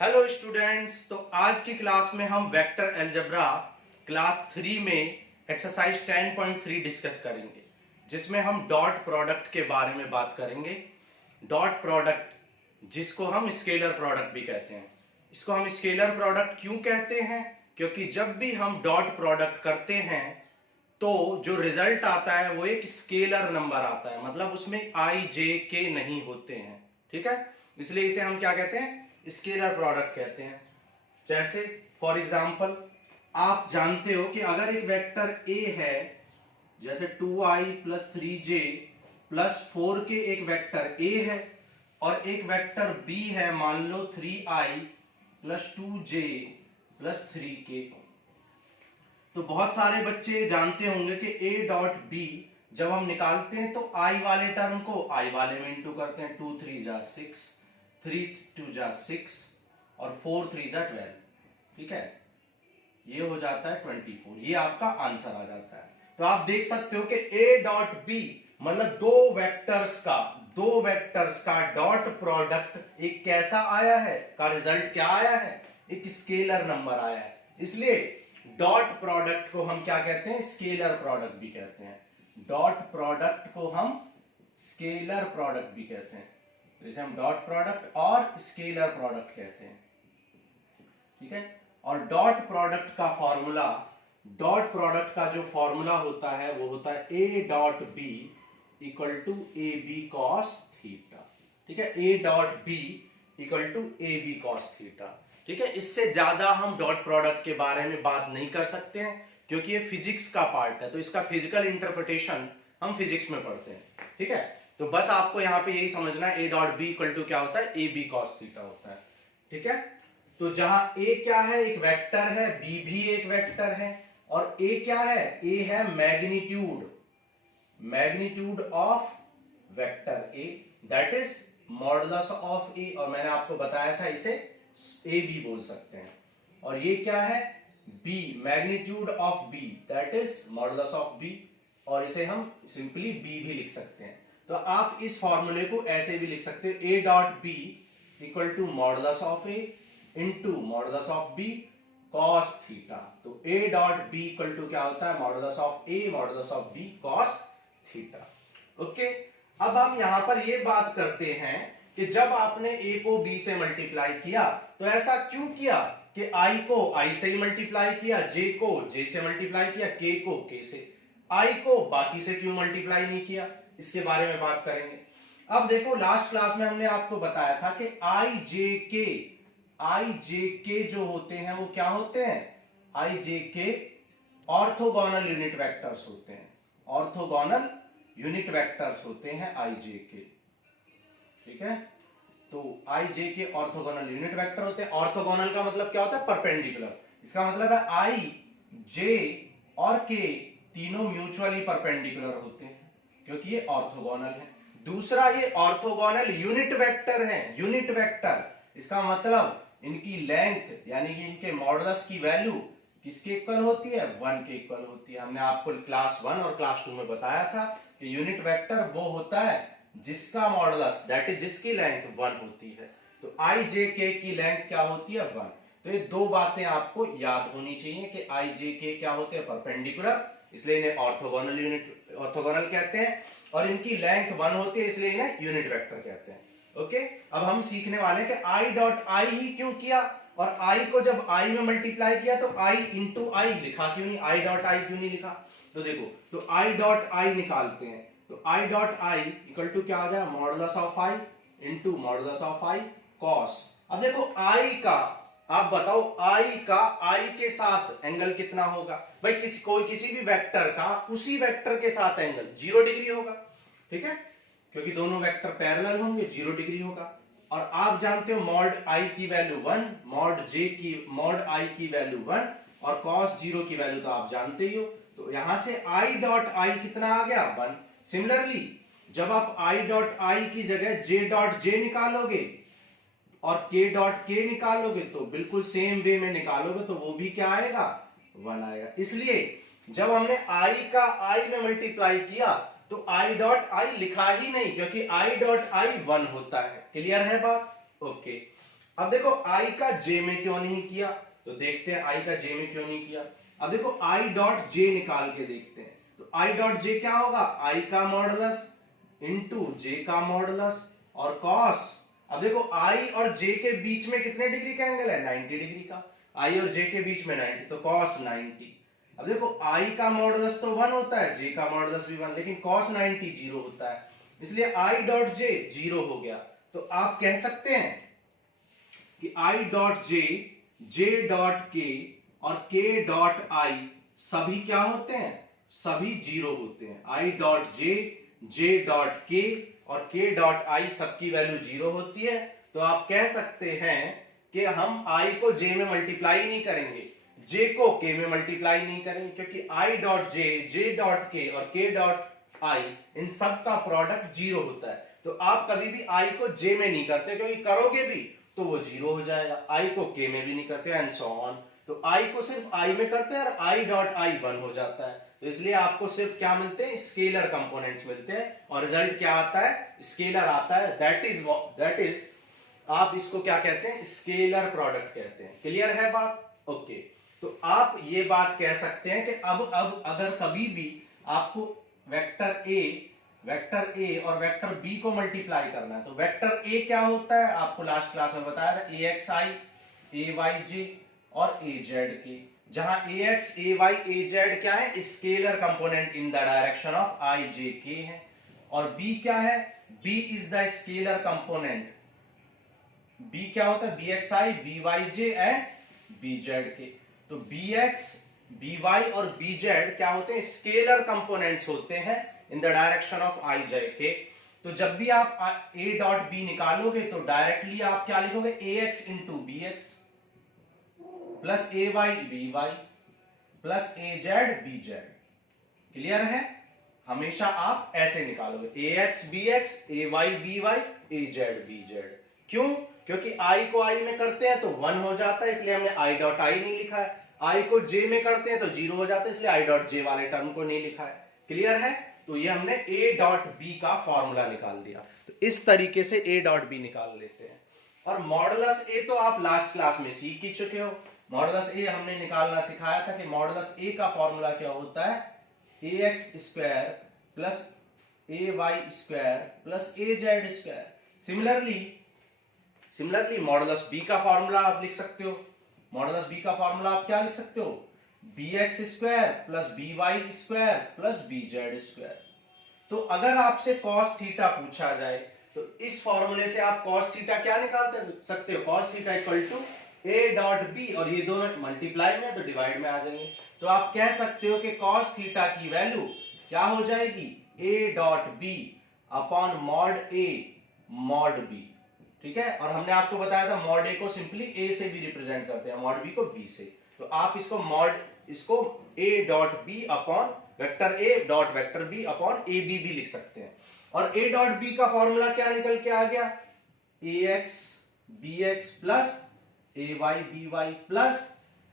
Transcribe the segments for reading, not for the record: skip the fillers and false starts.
Hello students, तो आज की क्लास में हम वेक्टर अलजेब्रा क्लास 3 में एक्सरसाइज 10.3 डिस्कस करेंगे, जिसमें हम डॉट प्रोडक्ट के बारे में बात करेंगे। डॉट प्रोडक्ट, जिसको हम स्केलर प्रोडक्ट भी कहते हैं। इसको हम स्केलर प्रोडक्ट क्यों कहते हैं? क्योंकि जब भी हम डॉट प्रोडक्ट करते हैं तो जो रिजल्ट आता है वो एक स्केलर नंबर आता है, मतलब उसमें आई जे के नहीं होते हैं। ठीक है, इसलिए इसे हम क्या कहते हैं? स्केलर प्रोडक्ट कहते हैं। जैसे फॉर एग्जांपल आप जानते हो कि अगर एक वेक्टर ए है, जैसे 2i प्लस 3j प्लस 4 के एक वेक्टर ए है, और एक वेक्टर बी है, मान लो 3i plus 2j plus 3k। तो बहुत सारे बच्चे जानते होंगे कि a डॉट बी जब हम निकालते हैं तो i वाले टर्म को i वाले में इंटू करते हैं। 2 3 जा 6, 3 2 जा 6 और 4 3 जा 12। ठीक है, ये हो जाता है 24। ये आपका आंसर आ जाता है। तो आप देख सकते हो कि a डॉट बी मतलब दो वेक्टर्स का डॉट प्रोडक्ट एक कैसा आया है, का रिजल्ट क्या आया है? एक स्केलर नंबर आया है। इसलिए डॉट प्रोडक्ट को हम क्या कहते हैं? स्केलर प्रोडक्ट भी कहते हैं। डॉट प्रोडक्ट को हम स्केलर प्रोडक्ट भी कहते हैं। जैसे हम डॉट प्रोडक्ट और स्केलर प्रोडक्ट कहते हैं। ठीक है, और डॉट प्रोडक्ट का जो फॉर्मूला होता है वो होता है a dot b equal to a b cos theta. ठीक है, a dot b equal to a b cos theta. ठीक है, इससे ज्यादा हम डॉट प्रोडक्ट के बारे में बात नहीं कर सकते हैं, क्योंकि ये फिजिक्स का पार्ट है, तो इसका फिजिकल इंटरप्रिटेशन हम फिजिक्स में पढ़ते हैं। ठीक है, तो बस आपको यहां पे यही समझना है, a dot b equal to क्या होता है? ए बी कॉस थीटा होता है। ठीक है, तो जहां a क्या है? एक वेक्टर है, b भी एक वेक्टर है, और a क्या है? a है magnitude of vector a, that is modulus of a, और मैंने आपको बताया था इसे ए बी बोल सकते हैं। और ये क्या है? b, magnitude of b, that is modulus of b, और इसे हम सिंपली b भी लिख सकते हैं। तो आप इस फॉर्मूले को ऐसे भी लिख सकते हो, a dot b equal to modulus of a into modulus of b cos theta. तो a dot b equal to क्या होता है? Modulus of a modulus of b cos theta. Okay, अब हम यहां पर ये बात करते हैं कि जब आपने a को b से मल्टीप्लाई किया तो ऐसा क्यों किया कि i को i से ही मल्टीप्लाई किया, j को j से मल्टीप्लाई किया, k को k से, i को बाकी से क्यों मल्टीप्लाई नहीं किया? इसके बारे में बात करेंगे। अब देखो, लास्ट क्लास में हमने आपको बताया था कि i j k जो होते हैं वो क्या होते हैं? i j k orthogonal unit vectors होते हैं। ऑर्थोगोनल यूनिट वेक्टर्स होते हैं i j k। ठीक है, तो i j k orthogonal unit vector होते हैं। ऑर्थोगोनल का मतलब क्या होता है? परपेंडिकुलर। इसका मतलब है i j और k तीनों म्यूचुअली परपेंडिकुलर होते हैं, क्योंकि ये ऑर्थोगोनल है। दूसरा, ये ऑर्थोगोनल यूनिट वेक्टर है। यूनिट वेक्टर, इसका मतलब इनकी लेंथ यानी कि इनके मॉडुलस की वैल्यू किसके इक्वल होती है? 1 के इक्वल होती है। हमने आपको क्लास 1 और क्लास 2 में बताया था कि यूनिट वेक्टर वो होता है जिसका मॉडुलस, दैट इज जिसकी लेंथ 1 होती है। तो i j k की लेंथ क्या होती है? 1। तो ये दो बातें आपको याद होनी चाहिए कि i j k क्या होते हैं? परपेंडिकुलर, इसलिए इन्हें ऑर्थोगोनल कहते हैं, और इनकी लेंथ 1 होती है, इसलिए इन्हें यूनिट वेक्टर कहते हैं। ओके, अब हम सीखने वाले हैं कि i डॉट i ही क्यों किया, और i को जब i में मल्टीप्लाई किया तो i इंटू i लिखा क्यों नहीं? i डॉट i क्यों नहीं लिखा? तो देखो, तो i डॉट i निकालते हैं, तो i dot i equal to क्या आ जाए? Modulus of i into modulus of i cos. अब देखो i का, आप बताओ i का i के साथ एंगल कितना होगा? भाई किसी भी वेक्टर का उसी वेक्टर के साथ एंगल 0 डिग्री होगा। ठीक है, क्योंकि दोनों वेक्टर पैरेलल होंगे, 0 डिग्री होगा। और आप जानते हो मॉड i की वैल्यू 1, मॉड i की वैल्यू 1, और cos 0 की वैल्यू तो आप जानते ही हो। तो यहां से i डॉट i कितना आ गया? 1। सिमिलरली जब आप i डॉट i की जगह j डॉट j निकालोगे और k डॉट k निकालोगे तो बिल्कुल सेम वे में निकालोगे, तो वो भी क्या आएगा? 1 आएगा। इसलिए जब हमने i का i में मल्टीप्लाई किया तो i डॉट i लिखा ही नहीं, क्योंकि i डॉट i 1 होता है। क्लियर है बात? ओके, अब देखो आई का जे में क्यों नहीं किया, तो देखते हैं आई का जे में क्यों नहीं किया। अब देखो आई डॉट जे निकाल के देखते हैं, तो आई डॉट जे क्या होगा, आई का मॉडुलस इंटू जे का मॉडुलस और कॉस। अब देखो आई और जे के बीच में कितने डिग्री का एंगल है, 90 डिग्री का, आई और जे के बीच में 90, तो कॉस 90। अब देखो आई का मॉडुलस तो 1 होता है, जे का मॉडुलस भी 1, लेकिन कॉस 90 0 होता है, इसलिए आई डॉट जे 0 हो गया। तो आप कह सकते हैं कि I dot J, J dot के और के डॉट आई सभी क्या होते हैं, सभी 0 होते हैं। I dot J, J dot के और के डॉट आई सबकी वैल्यू 0 होती है। तो आप कह सकते हैं कि हम आई को जे में मल्टीप्लाई नहीं करेंगे, जे को के में मल्टीप्लाई नहीं करेंगे, क्योंकि I dot J, J dot के और के डॉट आई इन सब का प्रोडक्ट 0 होता है। तो आप कभी भी आई को जे में नहीं करते, क्योंकि करोगे भी तो वो 0 हो जाएगा, आई को के में भी नहीं करते एंड सो ऑन। तो आई को सिर्फ आई में करते हैं और आई डॉट आई 1 हो जाता है। तो इसलिए आपको सिर्फ क्या मिलते हैं, स्केलर कंपोनेंट्स मिलते हैं, और रिजल्ट क्या आता है, स्केलर आता है। दैट इज आप इसको क्या कहते हैं, स्केलर प्रोडक्ट कहते हैं। क्लियर है बात? ओके। तो आप ये बात कह सकते हैं कि अब अगर कभी भी आपको वेक्टर ए और वेक्टर बी को मल्टीप्लाई करना है, तो वेक्टर ए क्या होता है, आपको लास्ट क्लास में बताया था, ए एक्स आई, ए वाई जे और ए जेड के, जहां A X, A Y, A Z क्या है, scalar component in the direction of I J K है। और बी क्या है, B is the scalar component, B क्या होता है, B X I, B Y J and B Z K. तो बी एक्स, बी वाई और बी जेड क्या होते हैं, स्केलर कंपोनेंट्स होते हैं in the direction of I J K. तो जब भी आप ए डॉट बी निकालोगे तो डायरेक्टली आप क्या लिखोगे, A X into B x plus A Y B Y plus A Z B Z. Clear है? हमेशा आप ऐसे निकालोगे, A x B X, A Y B Y, A Z B Z. क्यों? क्योंकि आई को आई में करते हैं तो 1 हो जाता है, इसलिए हमने आई डॉट आई नहीं लिखा है। आई को जे में करते हैं तो 0 हो जाता है, इसलिए आई डॉट जे वाले टर्म को नहीं लिखा है। क्लियर है? तो ये हमने ए डॉट बी का फॉर्मूला निकाल दिया। तो इस तरीके से ए डॉट बी निकाल लेते हैं। और मॉडुलस ए तो आप लास्ट क्लास में सीख ही चुके हो। मॉडुलस ए हमने निकालना सिखाया था कि मॉडुलस ए का फॉर्मूला क्या होता है, A x square plus A Y square plus A Z square. Similarly modulus B का फॉर्मूला आप लिख सकते हो। मॉडुलस बी का फॉर्मूला आप क्या लिख सकते हो, b x square plus b y square plus b z square. तो अगर आपसे कॉस थीटा पूछा जाए तो इस फॉर्मूले से आप कॉस थीटा क्या निकाल सकते हो, cos theta equal to a dot B, और ये दोनों मल्टीप्लाई में तो डिवाइड में आ जाएंगे। तो आप कह सकते हो कि कॉस थीटा की वैल्यू क्या हो जाएगी, a dot B upon mod a mod b. ठीक है? और हमने आपको बताया था मॉड ए को सिंपली ए से भी रिप्रेजेंट करते हैं, मॉड बी को बी से। तो आप इसको A dot B upon vector A dot vector B upon A B भी लिख सकते हैं। और ए डॉट बी का फॉर्मूला क्या निकल के आ गया, A x B x plus A Y B Y plus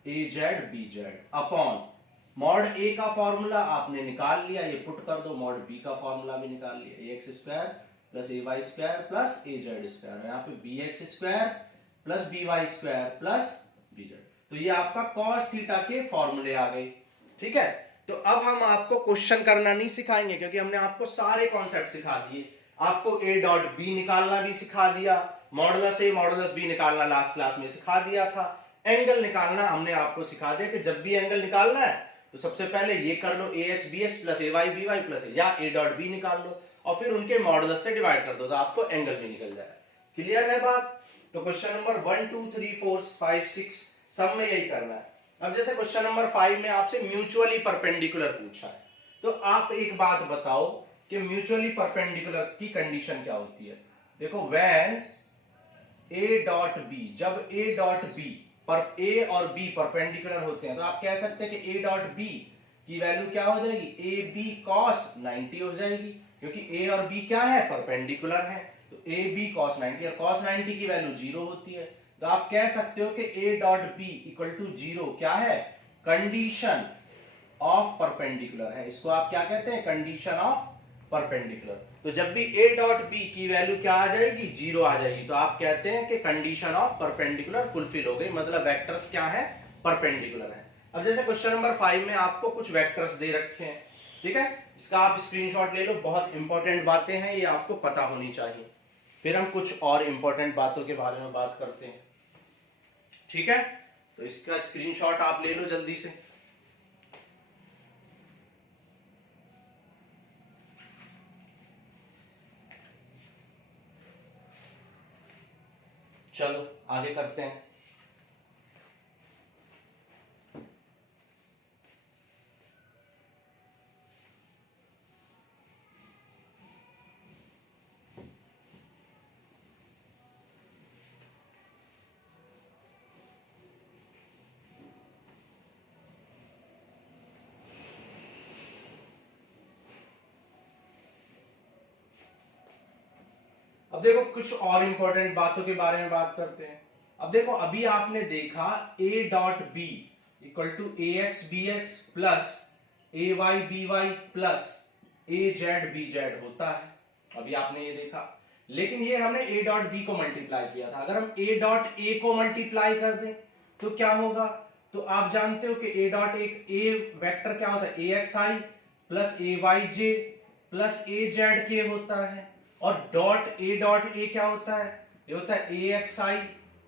A Z B Z upon mod ए का फॉर्मूला आपने निकाल लिया, ये पुट कर दो, मॉड बी का फॉर्मूला भी निकाल लिया, a x square plus A Y square plus A Z square, यहाँ पे b x square plus b y square plus b z. तो ये आपका कॉस थीटा के फॉर्मूले आ गए। ठीक है? तो अब हम आपको क्वेश्चन करना नहीं सिखाएंगे, क्योंकि हमने आपको सारे कॉन्सेप्ट सिखा दिए। आपको ए डॉट बी निकालना भी सिखा दिया, मॉडुलस ए मॉडुलस बी निकालना लास्ट क्लास में सिखा दिया था, एंगल निकालना हमने आपको सिखा दिया कि जब भी एंगल निकालना है तो सबसे पहले ये कर लो, ए एक्स बी एक्स प्लस ए वाई बी वाई प्लस, या ए डॉट बी निकाल लो और फिर उनके मॉडुलस से डिवाइड कर दो तो आपको एंगल भी निकल जाएगा। क्लियर है बात? तो क्वेश्चन नंबर 1 2 3 4 5 6 सब में यही करना है। अब जैसे क्वेश्चन नंबर 5 में आपसे म्यूचुअली परपेंडिकुलर पूछा है, तो आप एक बात बताओ कि म्यूचुअली परपेंडिकुलर की कंडीशन क्या होती है। देखो, व्हेन ए डॉट बी, जब ए डॉट बी पर ए और बी परपेंडिकुलर होते हैं, तो आप कह सकते हैं कि ए डॉट बी की वैल्यू क्या हो जाएगी, ए बी कॉस 90 हो जाएगी, क्योंकि ए और बी क्या है, परपेंडिकुलर है। तो ए बी कॉस 90, और कॉस 90 की वैल्यू 0 होती है। तो आप कह सकते हो कि a dot b equal to 0 क्या है, कंडीशन ऑफ परपेंडिकुलर है। इसको आप क्या कहते हैं, कंडीशन ऑफ परपेंडिकुलर। तो जब भी a डॉट b की वैल्यू क्या आ जाएगी, 0 आ जाएगी, तो आप कहते हैं कि कंडीशन ऑफ परपेंडिकुलर फुलफिल हो गई, मतलब वेक्टर्स क्या है, परपेंडिकुलर है। अब जैसे क्वेश्चन नंबर 5 में आपको कुछ वेक्टर्स दे रखे हैं, ठीक है, इसका आप स्क्रीनशॉट ले लो, बहुत इंपॉर्टेंट बातें हैं, ये आपको पता होनी चाहिए। फिर हम कुछ और इंपॉर्टेंट बातों के बारे में बात करते हैं, ठीक है। तो इसका स्क्रीनशॉट आप ले लो जल्दी से। चलो आगे करते हैं। अब देखो कुछ और इंपॉर्टेंट बातों के बारे में बात करते हैं। अब देखो अभी आपने देखा a dot b equal to a x B x plus A Y B Y plus A Z B z होता है, अभी आपने ये देखा। लेकिन ये हमने a डॉट बी को मल्टीप्लाई किया था, अगर हम a डॉट a को मल्टीप्लाई कर दें तो क्या होगा, तो आप जानते हो कि a डॉट a वेक्टर क्या होता है, A x I plus A Y J plus A Z के होता है, और डॉट ए क्या होता है, ये होता है A x I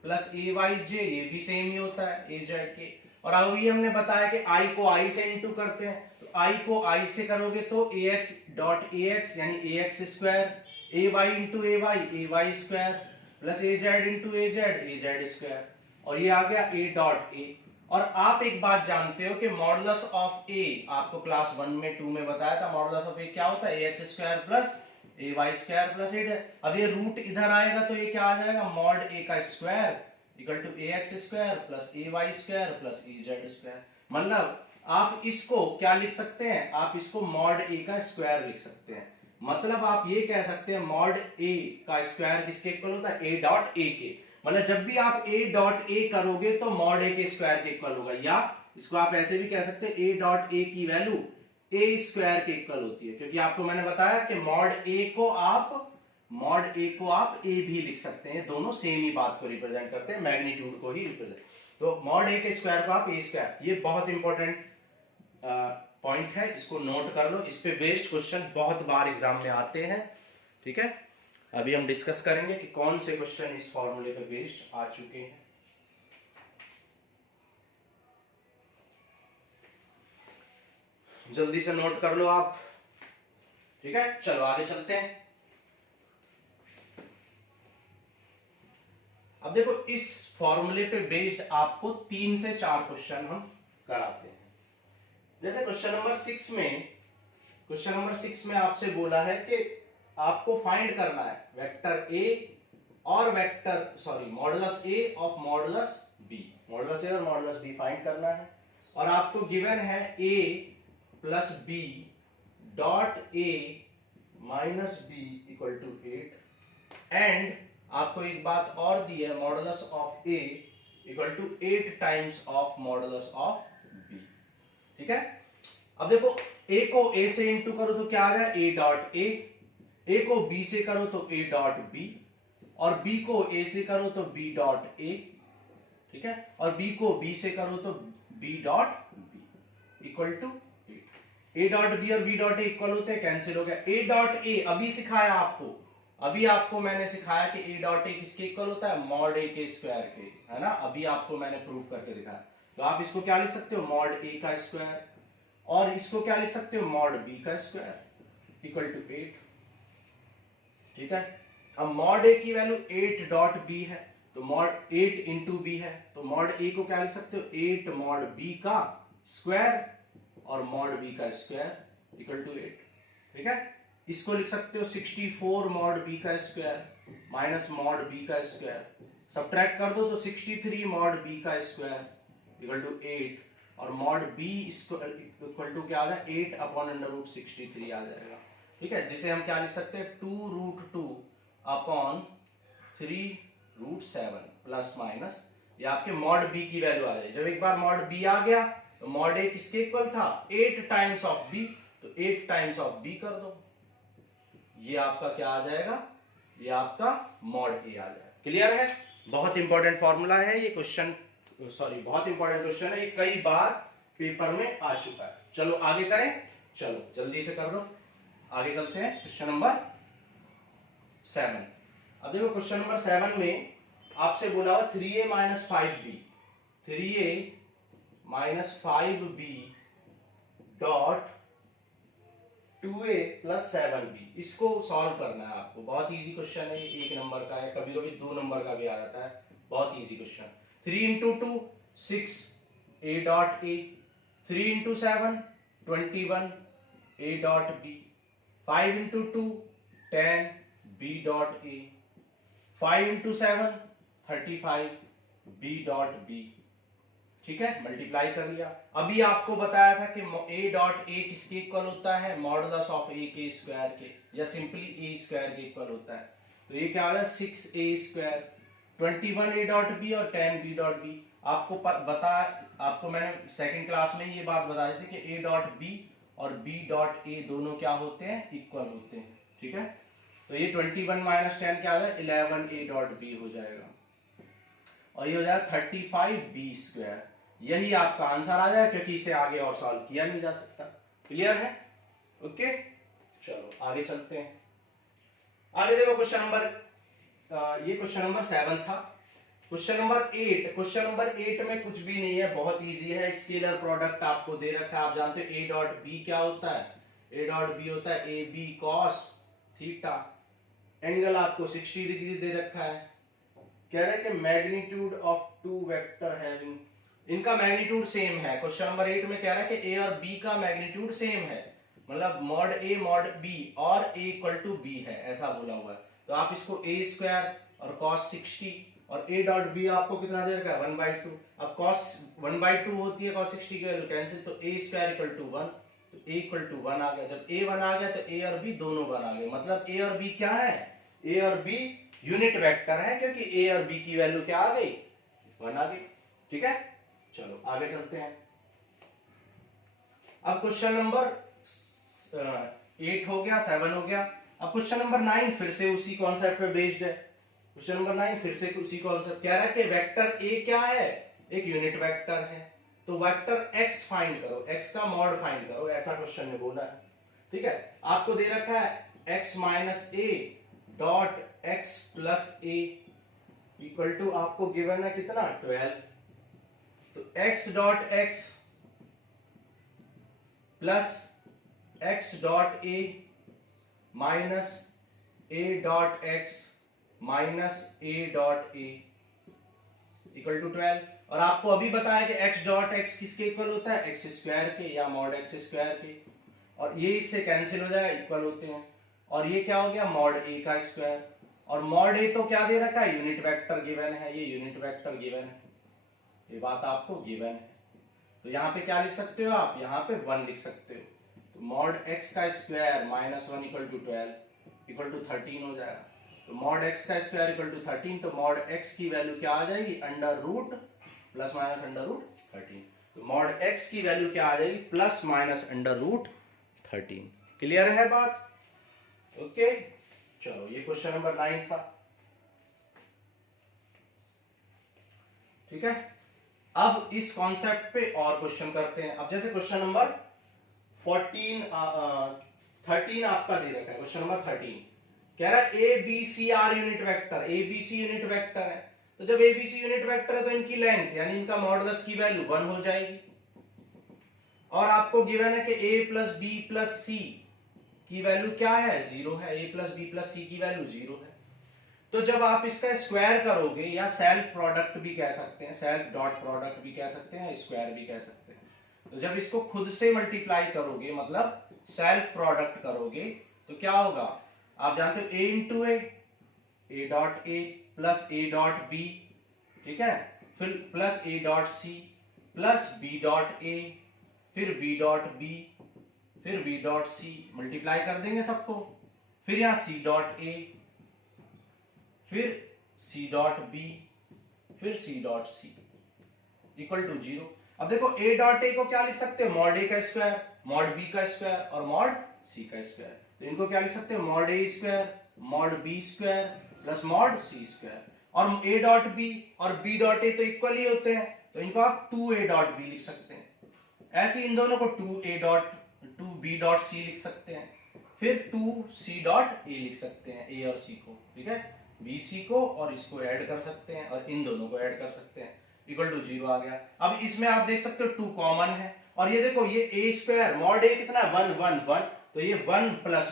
plus A Y जे, ये भी सेम ही होता है ए जेड के। और अभी हमने बताया कि आई को आई से इंटू करते हैं, तो आई को आई से करोगे तो ए एक्स डॉट ए एक्स यानी ए एक्स स्क्वायर, ए वाई इंटू ए वाई स्क्वायर प्लस ए जेड इंटू ए जेड स्क्वायर, और ये आ गया ए डॉट ए। और आप एक बात जानते हो कि मॉडुलस ऑफ ए, आपको क्लास 1 में 2 में बताया था, मॉडुलस ऑफ ए क्या होता है, A x square plus A Y square plus ए। अब ये रूट इधर आएगा तो ये क्या आ जाएगा, मॉड ए का square equal to a x square plus A Y square plus A Z square. मतलब आप इसको क्या लिख सकते हैं, आप इसको मॉड ए का स्क्वायर लिख सकते हैं। मतलब आप ये कह सकते हैं मॉड ए का स्क्वायर किसके इक्वल होता है, ए डॉट ए के। मतलब जब भी आप ए डॉट ए करोगे तो मॉड ए के स्क्वायर के इक्वल होगा, या इसको आप ऐसे भी कह सकते हैं ए डॉट ए की वैल्यू ए स्क्वायर के इक्वल होती है, क्योंकि आपको मैंने बताया कि मॉड ए को आप ए भी लिख सकते हैं, दोनों सेम ही बात को रिप्रेजेंट करते हैं, मैग्नीट्यूड को ही रिप्रेजेंट। तो मॉड ए के स्क्वायर को आप ए स्क्वायर, ये बहुत इंपॉर्टेंट पॉइंट है, इसको नोट कर लो, इस पे बेस्ड क्वेश्चन बहुत बार एग्जाम में आते हैं, ठीक है। अभी हम डिस्कस करेंगे कि कौन से क्वेश्चन इस फॉर्मूले पे बेस्ड आ चुके हैं। जल्दी से नोट कर लो आप, ठीक है। चलो आगे चलते हैं। अब देखो इस फॉर्मूले पे बेस्ड आपको 3 से 4 क्वेश्चन हम कराते हैं। जैसे क्वेश्चन नंबर 6 में आपसे बोला है कि आपको फाइंड करना है वेक्टर ए और modulus A of modulus B, modulus A और मॉडुलस बी फाइंड करना है। और आपको गिवन है A plus B dot A minus B equal to 8, and आपको एक बात और दी है, modulus of A equal to 8 times of modulus of B, ठीक है। अब देखो ए को ए से इंटू करो तो क्या आ जाए, ए डॉट ए को बी से करो तो ए डॉट बी, और बी को ए से करो तो बी डॉट ए, ठीक है, और बी को बी से करो तो b dot b equal to a dot B और बी डॉट ए इक्वल होते हैं, कैंसिल हो गया। ए डॉट ए अभी सिखाया आपको मैंने सिखाया कि ए डॉट ए किसके इक्वल होता है, मॉड ए के स्क्वायर के, है ना, अभी आपको मैंने प्रूव करके दिखाया। तो आप इसको क्या लिख सकते हो, मॉड ए का स्क्वायर, और इसको क्या लिख सकते हो, मॉड बी का स्क्वायर इक्वल टू 8, ठीक है। अब मॉड ए की वैल्यू 8 डॉट बी है, तो मॉड 8 इंटू बी है, तो मॉड ए को क्या लिख सकते हो, 8 मॉड बी का स्क्वायर और मॉड बी का स्क्वायर इक्वल टू 8, ठीक है। इसको लिख सकते हो 64 मॉड बी का स्क्वायर माइनस मॉड बी का स्क्वायर, सब्ट्रैक्ट कर दो तो 63 मॉड बी का स्क्वायर इक्वल टू 8, और मॉड बी इक्वल टू क्या आ जाएगा, 8 अपॉन अंडर रूट 63 आ जाएगा, ठीक है। जिसे हम क्या लिख सकते हैं, 2 root 2 upon 3 root 7 plus minus, ये आपके मॉड बी की वैल्यू आ जाएगी। जब एक बार मॉड बी आ गया तो मॉड ए किसके इक्वल था, 8 टाइम्स ऑफ बी, तो 8 टाइम्स ऑफ बी कर दो, ये आपका क्या आ जाएगा, ये आपका मॉड ए आ जाएगा। क्लियर है? बहुत इंपॉर्टेंट फॉर्मूला है ये, क्वेश्चन सॉरी बहुत इंपॉर्टेंट क्वेश्चन है ये, कई बार पेपर में आ चुका है। चलो आगे करें, चलो जल्दी से कर लो, आगे चलते हैं। Question number 7। अब देखो क्वेश्चन नंबर 7 में आपसे बोला हुआ 3a minus 5b, 3a minus 5b dot 2a plus 7b, इसको सॉल्व करना है आपको। बहुत इजी क्वेश्चन है, 1 नंबर का है, कभी कभी 2 नंबर का भी आ जाता है, बहुत easy question. 3 into 2 6 a dot a, 3 into 7 21 a dot b, 5 into 2 10 b dot a, 5 into 7 35 b dot b। ठीक है, मल्टीप्लाई कर लिया। अभी आपको बताया था कि a डॉट a किसके इक्वल होता है, मॉडुलस ऑफ a के स्क्वायर के, या सिंपली a स्क्वायर के इक्वल होता है। तो ये क्या हो जाए 6a square, 21 a dot b और 10 b डॉट b। आपको मैंने सेकंड क्लास में ये बात बताई थी कि a डॉट b और b डॉट a दोनों क्या होते हैं, इक्वल होते हैं। ठीक है, तो ये 21 माइनस 10 क्या हो जाए 11 a डॉट b हो जाएगा, और ये हो जाएगा 35 b स्क्वायर। यही आपका आंसर आ जाए, क्योंकि इसे आगे और सॉल्व किया नहीं जा सकता। क्लियर है? ओके, चलो आगे चलते हैं। आगे देखो क्वेश्चन नंबर, ये क्वेश्चन नंबर 7 था। क्वेश्चन नंबर 8, क्वेश्चन नंबर 8 में कुछ भी नहीं है, बहुत इजी है। स्केलर प्रोडक्ट आपको दे रखा है, आप जानते हो a डॉट b क्या होता है, a डॉट b होता है a b cos theta. Angle आपको 60 डिग्री दे रखा है। कह रहे हैं कि magnitude of two vector having, इनका मैग्नीट्यूड सेम है। क्वेश्चन नंबर 8 में कह रहा है कि a और b का मैग्नीट्यूड सेम है, मतलब मॉड a मॉड b और a इक्वल टू b है, ऐसा बोला हुआ है। तो आप इसको a स्क्वायर और cos 60 और a डॉट b आपको कितना दे रखा है 1/2। अब cos 1/2 होती है cos 60 की वैल्यू कैंसिल, तो a स्क्वायर इक्वल टू 1, तो a इक्वल टू 1 आ गया। जब a 1 आ गया तो a और b दोनों 1 आ गए, मतलब a और b क्या है, a और b यूनिट वेक्टर है, क्योंकि a और b की वैल्यू क्या आ गई 1 आ गई। ठीक है, चलो आगे चलते हैं। अब क्वेश्चन नंबर 8 हो गया, 7 हो गया। अब क्वेश्चन नंबर 9 फिर से उसी कॉन्सेप्ट पे बेस्ड है। क्वेश्चन नंबर 9 फिर से उसी कॉन्सेप्ट, कह रहा है कि वेक्टर a क्या है, एक यूनिट वेक्टर है, तो वेक्टर x फाइंड करो, x का मॉड फाइंड करो, ऐसा क्वेश्चन ने बोला है। ठीक है, आपको दे रखा है x minus a dot x plus a equal to, आपको गिवन है कितना 12, तो x dot x plus x dot a minus a dot x minus a dot a equal to 12। और आपको अभी बताया कि x डॉट x किसके इक्वल होता है, x स्क्वायर के या मॉड x स्क्वायर के, और ये इससे कैंसिल हो जाए, इक्वल होते हैं। और ये क्या हो गया मॉड a का स्क्वायर, और मॉड a तो क्या दे रखा है यूनिट वेक्टर गिवन है, ये यूनिट वेक्टर गिवन है, ये बात आपको गिवन है। तो यहाँ पे क्या लिख सकते हो आप, यहाँ पे 1 लिख सकते हो, तो मॉड x का square minus 1 equal to 12 equal to 13 हो जाएगा। तो मॉड x का स्क्वायर इक्वल टू 13, तो मॉड x की वैल्यू क्या आ जाएगी under root plus minus under root 13, तो मॉड x की वैल्यू क्या आ जाएगी plus minus under root 13। Clear है बात? ओके, चलो ये क्वेश्चन नंबर 9 था। ठीक है, अब इस कॉन्सेप्ट पे और क्वेश्चन करते हैं। अब जैसे क्वेश्चन नंबर 13 आपका दे रखा है, क्वेश्चन नंबर 13 कह रहा है a b c are unit vector, a b c unit vector है, तो जब a b c unit vector है तो इनकी लेंथ यानी इनका मॉडुलस की वैल्यू 1 हो जाएगी। और आपको गिवन है कि a प्लस बी प्लस सी की वैल्यू क्या है 0 है, a प्लस बी प्लस सी की वैल्यू 0 है। तो जब आप इसका स्क्वायर करोगे, या सेल्फ प्रोडक्ट भी कह सकते हैं, सेल्फ डॉट प्रोडक्ट भी कह सकते हैं, स्क्वायर भी कह सकते हैं, तो जब इसको खुद से मल्टीप्लाई करोगे मतलब सेल्फ प्रोडक्ट करोगे, तो क्या होगा आप जानते हो a into a dot a plus a dot b, ठीक है, फिर plus a dot c plus B dot a, फिर बी डॉट बी, फिर बी डॉट सी, मल्टीप्लाई कर देंगे सबको, फिर यहां सी डॉट ए, फिर सी डॉट बी, फिर c dot c equal to 0। अब देखो a डॉट ए को क्या लिख सकते हो, मॉड ए का स्क्वायर, मॉड बी का स्क्वायर और मॉड सी का स्क्वायर। तो इनको क्या लिख सकते हो, mod A square mod B square plus mod C square, और ए डॉट बी और बी डॉट ए तो इक्वल ही होते हैं, तो इनको आप 2a डॉट बी लिख सकते हैं। ऐसे इन दोनों को 2b डॉट सी लिख सकते हैं, फिर 2c डॉट ए लिख सकते हैं, ए और सी को, ठीक है, bc को और इसको ऐड कर सकते हैं और इन दोनों को ऐड कर सकते हैं, इक्वल टू 0 आ गया। अब इसमें आप देख सकते हो 2 कॉमन है, और ये देखो ये a स्क्वायर मॉड a कितना है 1 1 1, तो ये 1 प्लस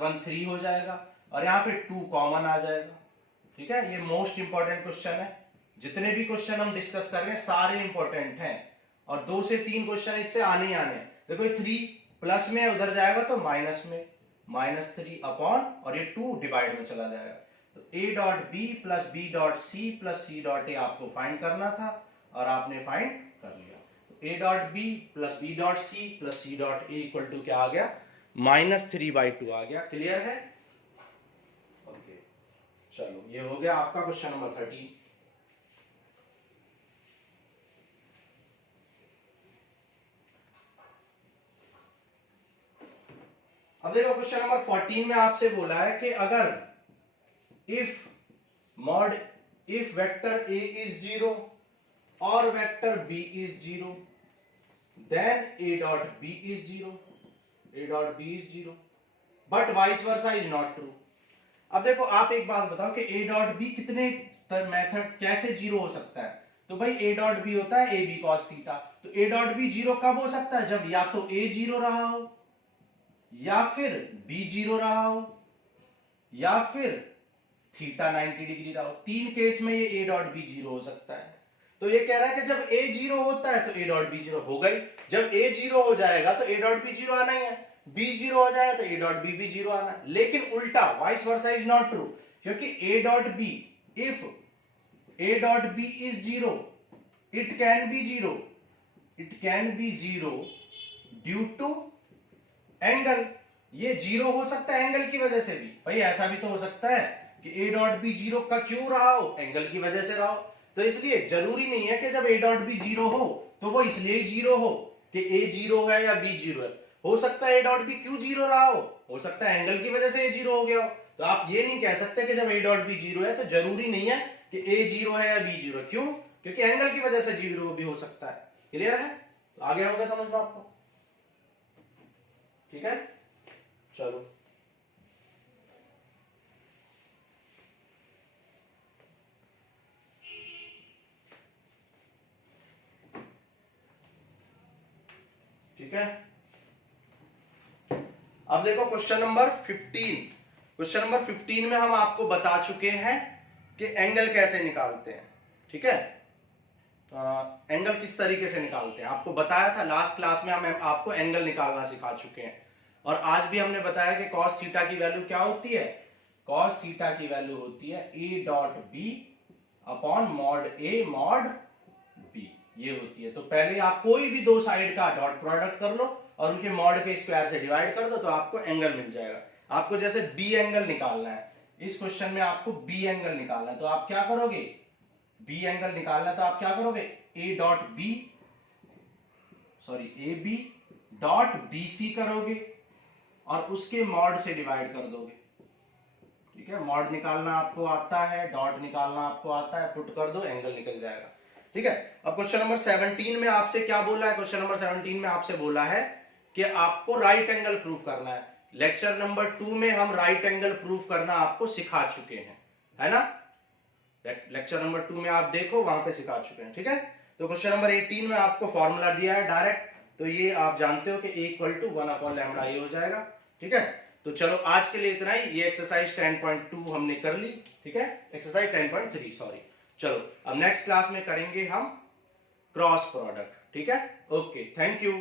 1 3 हो जाएगा, और यहाँ पे 2 कॉमन आ जाएगा, ठीक है। ये मोस्ट इंपॉर्टेंट क्वेश्चन है, जितने भी क्वेश्चन हम डिस्कस कर रहे हैं सारे इंपॉर्टेंट हैं, और 2 से 3 क्वेश्चन इससे आने ही आने। देखो ये 3 प्लस में उधर जाएगा तो माइनस में, -3 अपॉन, और ये 2 डिवाइड में चला जाएगा, तो a dot b plus B dot c plus c dot a आपको फाइंड करना था और आपने फाइंड कर लिया। तो a dot b plus B dot c plus c dot a equal to क्या आ गया, -3/2 आ गया। क्लियर है? ओके, चलो ये हो गया आपका क्वेश्चन नंबर 13। अब देखो क्वेश्चन नंबर 14 में आपसे बोला है कि अगर if vector a is 0 or vector b is 0, then a dot b is 0, but vice versa is not true। अब देखो आप एक बात बताओ कि a डॉट b कितने मेथड कैसे 0 हो सकता है, तो भाई a डॉट b होता है ab cos थीटा, तो a डॉट b 0 कब हो सकता है, जब या तो a 0 रहा हो, या फिर b 0 रहा हो, या फिर थीटा 90 डिग्री रहा हो। 3 केस में ये a डॉट b 0 हो सकता है। तो ये कह रहा है कि जब a 0 होता है तो a डॉट b 0 हो गई, जब a 0 हो जाएगा तो a डॉट b 0 आना ही है, b 0 हो जाएगा तो a डॉट b भी 0 आना है। लेकिन उल्टा vice versa is not true, क्योंकि a dot b, if a dot b is 0, it can be 0 due to angle. ये 0 हो सकता है एंगल की वजह से भी, भाई ऐसा भी तो हो सकता है कि a डॉट बी 0 का क्यों रहा हो, एंगल की वजह से रहा हो। तो इसलिए जरूरी नहीं है कि जब a डॉट बी 0 हो तो वो इसलिए 0 हो कि a 0 है या b 0 है। हो सकता है a डॉट बी क्यों 0 रहा हो सकता है एंगल की वजह से a 0 हो गया हो। तो आप ये नहीं कह सकते कि जब a डॉट बी 0 है तो जरूरी नहीं है कि a 0 है या b 0 है। क्यों? क्योंकि एंगल की वजह से 0 भी हो सकता है। क्लियर है? तो आगे होगा समझ में आपको, ठीक है। चलो ठीक है। अब देखो क्वेश्चन नंबर 15 में हम आपको बता चुके हैं कि एंगल कैसे निकालते हैं, ठीक है। एंगल किस तरीके से निकालते हैं आपको बताया था लास्ट क्लास में, हम आपको एंगल निकालना सिखा चुके हैं। और आज भी हमने बताया कि cos थीटा की वैल्यू क्या होती है, cos थीटा की वैल्यू होती है a dot B upon mod a mod b, ये होती है। तो पहले आप कोई भी दो साइड का डॉट प्रोडक्ट कर लो और उनके मॉड के स्क्वायर से डिवाइड कर दो तो आपको एंगल मिल जाएगा। आपको जैसे बी एंगल निकालना है, इस क्वेश्चन में आपको बी एंगल निकालना है, तो आप क्या करोगे, बी एंगल निकालना है तो आप क्या करोगे, a b dot b c करोगे और उसके मॉड से डिवाइड कर दोगे, ठीक है। मॉड निकालना आपको आता है, डॉट निकालना आपको आता है, पुट कर दो एंगल निकल जाएगा, ठीक है। अब क्वेश्चन नंबर 17 में आपसे क्या बोला है, क्वेश्चन नंबर 17 में आपसे बोला है कि आपको राइट एंगल प्रूव करना है। लेक्चर नंबर 2 में हम राइट एंगल प्रूव करना आपको सिखा चुके हैं, है ना। लेक्चर नंबर 2 में आप देखो, वहां पे सिखा चुके हैं, ठीक है। तो क्वेश्चन नंबर 18 में आपको फॉर्मूला दिया है डायरेक्ट, तो ये आप जानते हो कि a इक्वल टू 1/λ ये हो जाएगा, ठीक है। तो चलो आज के लिए इतना ही, ये एक्सरसाइज 10.2 हमने कर ली, ठीक है, एक्सरसाइज 10.3 सॉरी। चलो अब नेक्स्ट क्लास में करेंगे हम क्रॉस प्रोडक्ट, ठीक है। Okay, thank you.